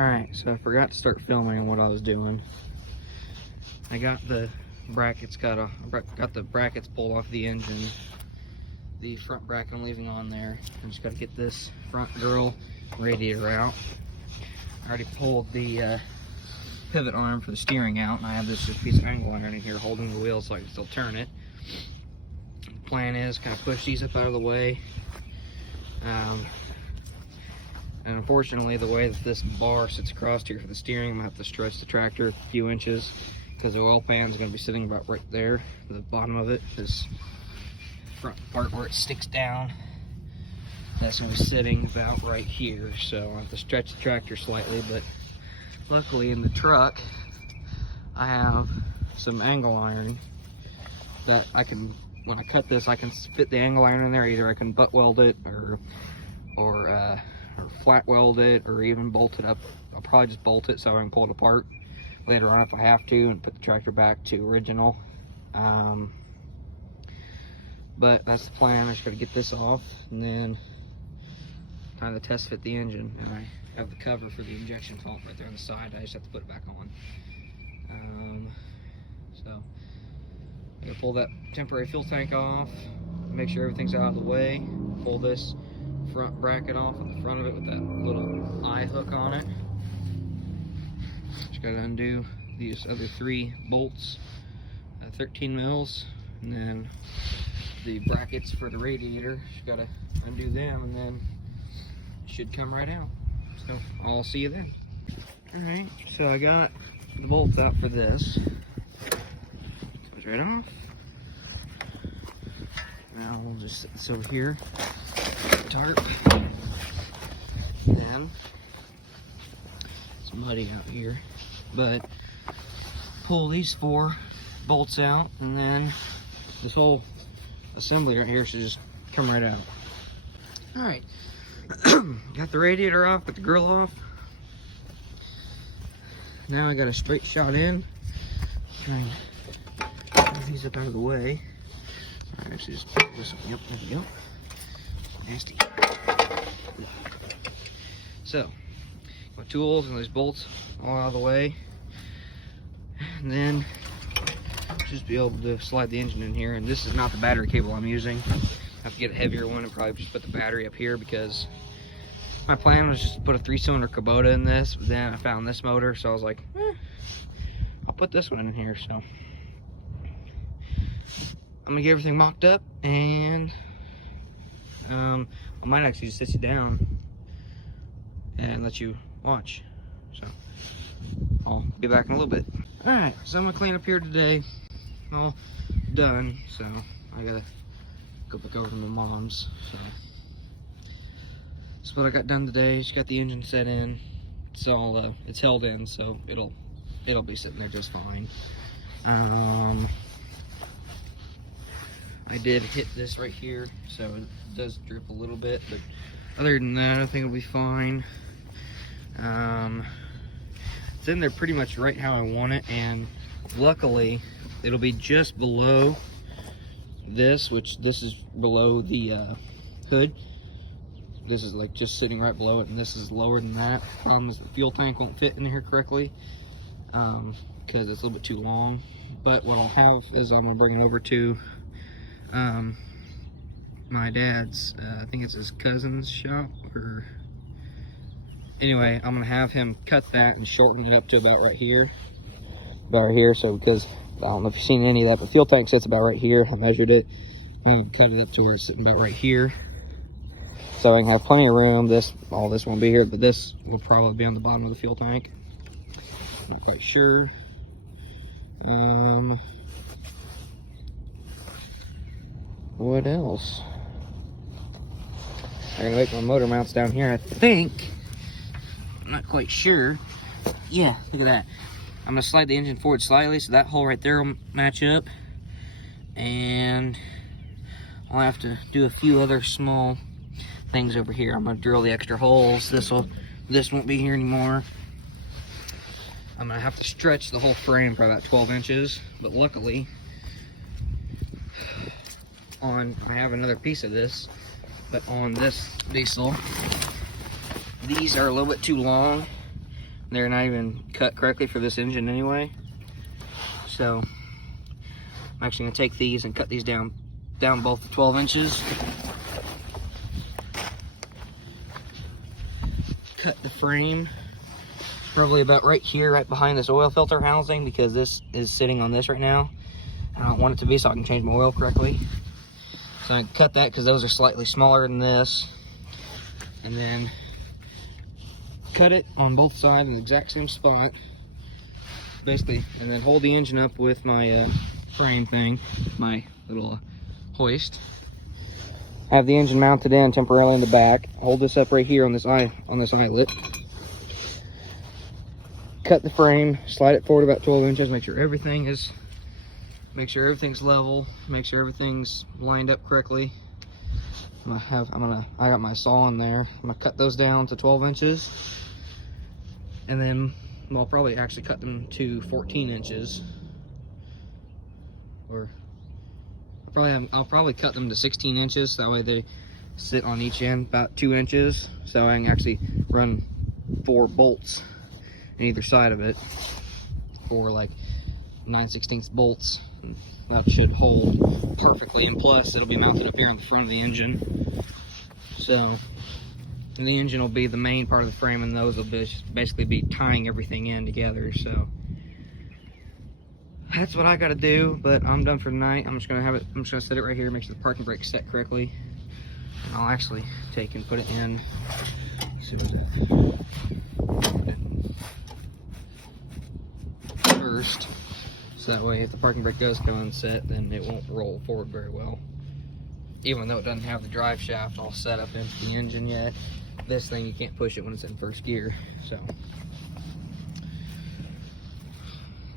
Alright, so I forgot to start filming what I was doing. I got the brackets got the brackets pulled off the engine. The front bracket I'm leaving on there. I just got to get this front grill radiator out. I already pulled the pivot arm for the steering out, and I have this piece of angle iron in here holding the wheel so I can still turn it. The plan is kind of push these up out of the way. And unfortunately, the way that this bar sits across here for the steering, I'm gonna have to stretch the tractor a few inches because the oil pan is gonna be sitting about right there. The bottom of it, this front part where it sticks down, that's gonna be sitting about right here. So I have to stretch the tractor slightly, but luckily in the truck, I have some angle iron that I can, when I cut this, I can fit the angle iron in there. Either I can butt weld it or flat weld it, or even bolt it up. I'll probably just bolt it so I can pull it apart later on if I have to and put the tractor back to original. But that's the plan. I just gotta get this off and then time to test fit the engine. And I have the cover for the injection pump right there on the side. I just have to put it back on. So I'm gonna pull that temporary fuel tank off, make sure everything's out of the way, pull this front bracket off at the front of it with that little eye hook on it. Just gotta undo these other 3 bolts, 13 mils, and then the brackets for the radiator. Just gotta undo them, and then it should come right out. So I'll see you then. All right, so I got the bolts out for this. Goes right off. Now we'll just set this over here. Tarp. Then it's muddy out here, but pull these 4 bolts out, and then this whole assembly right here should just come right out. All right, got the radiator off, got the grill off. Now I got a straight shot in. Try and move these up out of the way. All right, actually just pull this up. Yep, there we go. Nasty. So, my tools and these bolts all out of the way, and then just be able to slide the engine in here. And this is not the battery cable I'm using. I have to get a heavier one and probably just put the battery up here, because my plan was just to put a 3-cylinder Kubota in this, but then I found this motor, so I was like, I'll put this one in here. So I'm gonna get everything mocked up, and I might actually just sit you down and let you watch. So I'll be back in a little bit. All right, so I'm gonna clean up here today. All done, so I gotta go back over to my mom's. So that's what I got done today. Just got the engine set in. It's all it's held in, so it'll be sitting there just fine. I did hit this right here, so it does drip a little bit, but other than that, I think it'll be fine. It's in there pretty much right how I want it, and luckily, it'll be just below this, which this is below the hood. This is like just sitting right below it, and this is lower than that. Problem is the fuel tank won't fit in here correctly, because it's a little bit too long. But what I'll have is I'm gonna bring it over to my dad's, I think it's his cousin's shop, or anyway, I'm gonna have him cut that and shorten it up to about right here. So because I don't know if you've seen any of that, but fuel tank sits about right here. I measured it. I cut it up to where it's sitting about right here, so I can have plenty of room. All this won't be here, but this will probably be on the bottom of the fuel tank. Not quite sure. What else? I'm gonna make my motor mounts down here. I think, I'm not quite sure. Yeah, look at that. I'm gonna slide the engine forward slightly so that hole right there will match up, and I'll have to do a few other small things over here. I'm gonna drill the extra holes. This won't be here anymore. I'm gonna have to stretch the whole frame for about 12 inches, but luckily I have another piece of this, but on this diesel, these are a little bit too long They're not even cut correctly for this engine anyway. So I'm actually gonna take these and cut these down both to 12 inches. Cut the frame probably about right here, right behind this oil filter housing, because this is sitting on this right now. I don't want it to be, so I can change my oil correctly. So I cut that because those are slightly smaller than this. And then cut it on both sides in the exact same spot, basically, and then hold the engine up with my frame thing, my little hoist. I have the engine mounted in temporarily in the back. Hold this up right here on this eyelet. Cut the frame, slide it forward about 12 inches, make sure everything's level, make sure everything's lined up correctly. I got my saw in there. I'm gonna cut those down to 12 inches, and then I'll probably actually cut them to 14 inches, or I'll probably cut them to 16 inches. That way they sit on each end about 2 inches, so I can actually run 4 bolts in either side of it, for like 9/16 bolts. That should hold perfectly, and plus it'll be mounted up here in the front of the engine. So the engine will be the main part of the frame, and those will basically be tying everything in together. So that's what I got to do, but I'm done for tonight. I'm just gonna set it right here, make sure the parking brake's set correctly, and I'll actually take and put it in. Let's see what first. So that way, if the parking brake does come unset, then it won't roll forward very well. Even though it doesn't have the drive shaft all set up into the engine yet, this thing, you can't push it when it's in first gear. So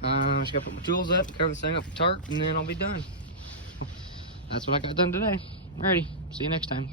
I'm just gonna put my tools up, cover this thing up with tarp, and then I'll be done. That's what I got done today. Alrighty, see you next time.